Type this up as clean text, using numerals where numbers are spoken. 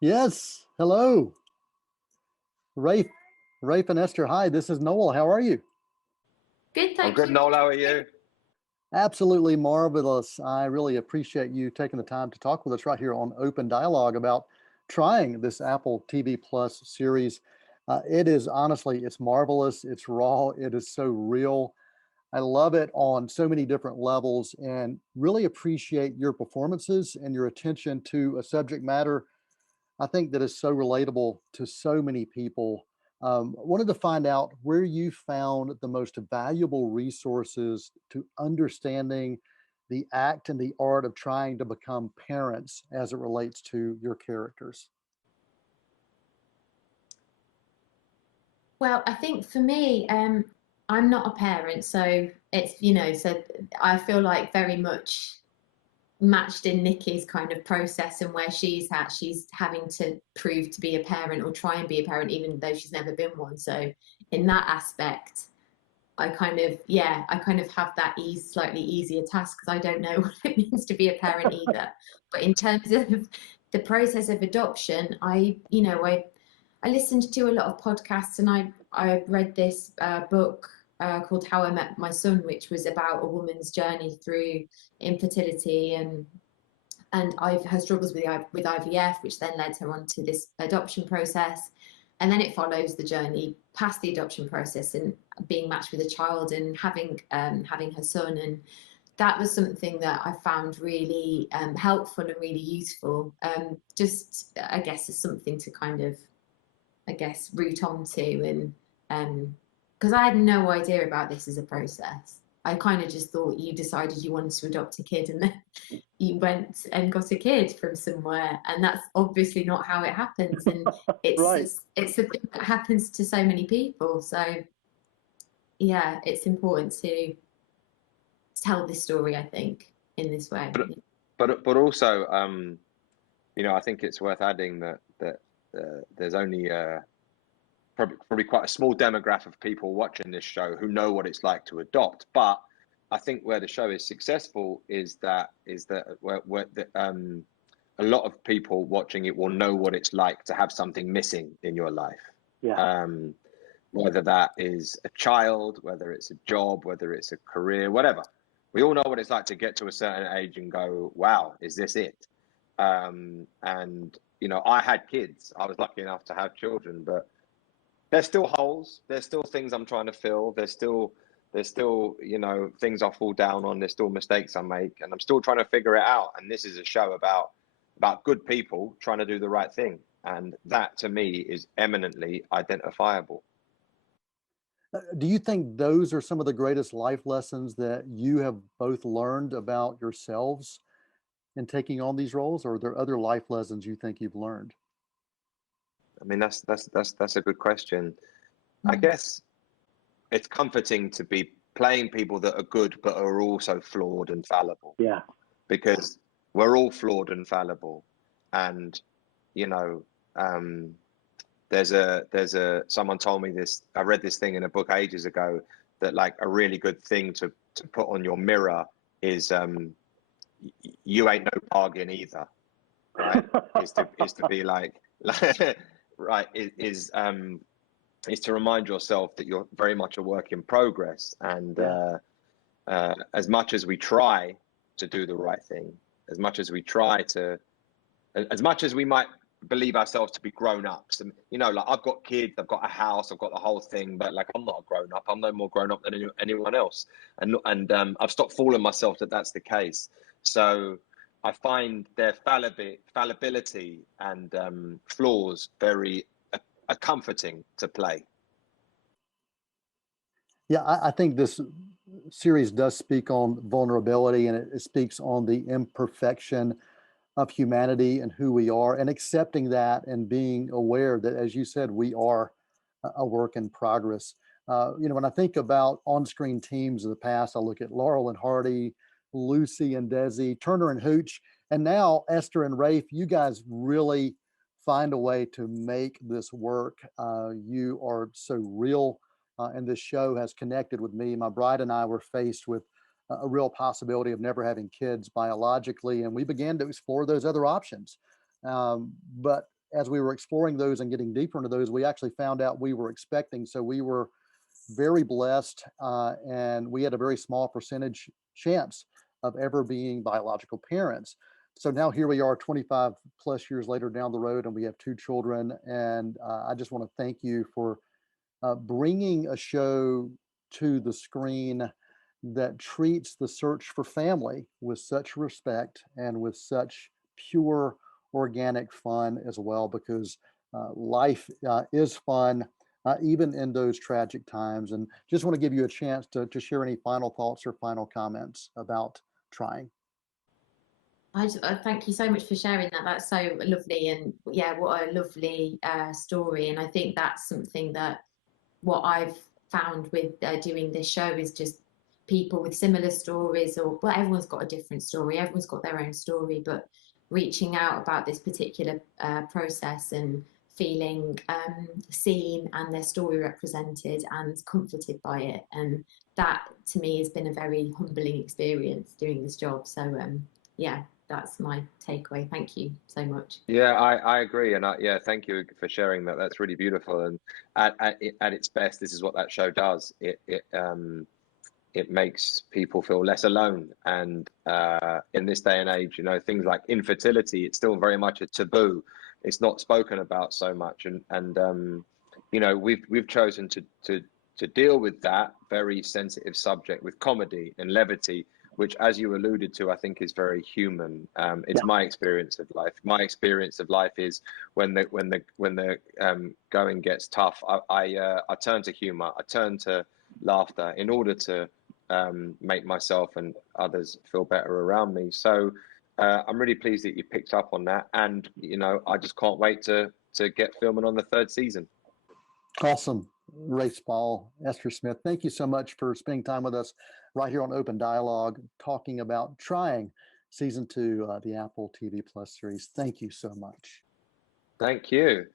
Yes. Hello, Rafe. Rafe and Esther. Hi, this is Noel. How are you? Good, I'm thank good, you. Noel. How are you? Absolutely marvelous. I really appreciate you taking the time to talk with us right here on Open Dialogue about trying this Apple TV Plus series. It is honestly, it's marvelous. It's raw. It is so real. I love it on so many different levels and really appreciate your performances and your attention to a subject matter I think that is so relatable to so many people. Wanted to find out where you found the most valuable resources to understanding the act and the art of trying to become parents as it relates to your characters. Well, I think for me, I'm not a parent, so so I feel like very much matched in Nikki's kind of process and where she's having to prove to be a parent or try and be a parent, even though she's never been one. So in that aspect, I kind of have that slightly easier task because I don't know what it means to be a parent either. But in terms of the process of adoption, I listened to a lot of podcasts and I read this book called How I Met My Son, which was about a woman's journey through infertility and her struggles with IVF, which then led her on to this adoption process. And then it follows the journey past the adoption process and being matched with a child and having her son. And that was something that I found really helpful and really useful. Just I guess as something to kind of root onto and because I had no idea about this as a process. I kind of just thought you decided you wanted to adopt a kid and then you went and got a kid from somewhere, and that's obviously not how it happens. And Right. it's a thing that happens to so many people. So yeah, it's important to tell this story, I think, in this way. But but also, I think it's worth adding that there's only probably quite a small demographic of people watching this show who know what it's like to adopt. But I think where the show is successful is that a lot of people watching it will know what it's like to have something missing in your life. Yeah. Um, whether that is a child, whether it's a job, whether it's a career, whatever. We all know what it's like to get to a certain age and go, wow, is this it? And I had kids. I was lucky enough to have children, but there's still holes. There's still things I'm trying to fill. There's still things I fall down on. There's still mistakes I make, and I'm still trying to figure it out. And this is a show about good people trying to do the right thing, and that to me is eminently identifiable. Do you think those are some of the greatest life lessons that you have both learned about yourselves in taking on these roles, or are there other life lessons you think you've learned? I mean, that's a good question. I Mm. guess it's comforting to be playing people that are good but are also flawed and fallible, Yeah. because we're all flawed and fallible. And you know, um, there's a someone told me this. I read this thing in a book ages ago that like a really good thing to put on your mirror is you ain't no bargain either, right? Is to be like, right, is to remind yourself that you're very much a work in progress. And Yeah. as much as we try to do the right thing, as much as we try to, as much as we might believe ourselves to be grown ups, and like I've got kids, I've got a house, I've got the whole thing, but like I'm not a grown up. I'm no more grown up than anyone else, and I've stopped fooling myself that that's the case. So I find their fallibility and flaws very comforting to play. Yeah, I think this series does speak on vulnerability and it speaks on the imperfection of humanity and who we are, and accepting that and being aware that, as you said, we are a work in progress. When I think about on-screen teams of the past, I look at Laurel and Hardy, Lucy and Desi, Turner and Hooch, and now Esther and Rafe. You guys really find a way to make this work. You are so real, and this show has connected with me. My bride and I were faced with a real possibility of never having kids biologically, and we began to explore those other options. But as we were exploring those and getting deeper into those, we actually found out we were expecting. So we were very blessed, and we had a very small percentage chance of ever being biological parents. So now here we are 25 plus years later down the road, and we have two children. And I just want to thank you for bringing a show to the screen that treats the search for family with such respect and with such pure organic fun as well, because life is fun even in those tragic times. And just want to give you a chance to share any final thoughts or final comments about trying. Thank you so much for sharing that. That's so lovely, and yeah, what a lovely story. And I think that's something that what I've found with doing this show is just people with similar stories, or well, everyone's got a different story, everyone's got their own story, but reaching out about this particular process and feeling seen and their story represented and comforted by it, and that to me has been a very humbling experience doing this job. So yeah, that's my takeaway. Thank you so much. Yeah, I agree, and yeah, thank you for sharing that. That's really beautiful, and at its best, this is what that show does. It makes people feel less alone, and in this day and age, you know, things like infertility, it's still very much a taboo. It's not spoken about so much, and you know, we've chosen to deal with that very sensitive subject with comedy and levity, which, as you alluded to, I think is very human. It's my experience of life. My experience of life is when the going gets tough, I turn to humor, I turn to laughter in order to make myself and others feel better around me. So I'm really pleased that you picked up on that, and you know, I just can't wait to get filming on the third season. Awesome. Rafe Spall, Esther Smith, thank you so much for spending time with us right here on Open Dialogue, talking about Trying season 2, the Apple TV Plus series. Thank you so much. Thank you.